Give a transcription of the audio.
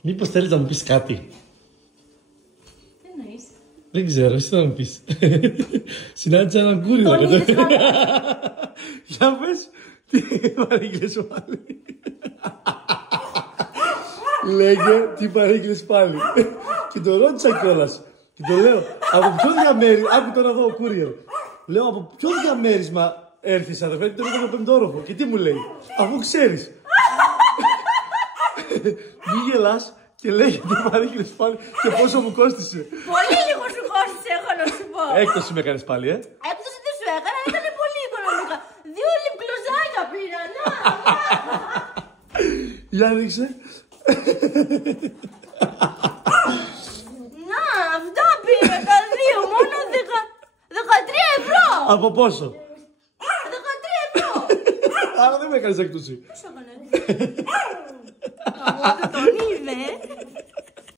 Μήπως θέλεις να μου πεις κάτι? Τι εννοείς? Δεν ξέρω, εσύ θα μου πεις. Συνάντησα έναν κούριο. Τον είδες πάλι? Για πες, τι παρήγγειλες πάλι? Λέγε, τι παρήγγειλες πάλι? Και το ρώτησα κιόλας. Και το λέω, από ποιο διαμέρισμα, άκου τώρα εδώ ο courier. Λέω, από ποιο διαμέρισμα έρθεις αδερφέ? Και τον είδα από πεντόροφο. Και τι μου λέει? Αφού ξέρεις. Μη γελάς και λέει τι παρήγγειλες πάλι και πόσο μου κόστησε. Πολύ λίγο σου κόστησε, έχω να σου πω. Έκπτωση με έκανες πάλι, Έκπτωση δεν σου έκανα, ήταν πολύ οικονομικά. 2 λιπκλοζάκια πήρα, να. Για δείξε. Να, αυτά πήρα τα 2, μόνο 13 ευρώ. Από πόσο? 13 ευρώ. Άρα δεν με έκανες έκπτωση. Πώς έκανα? Εγώ δεν τον είδε.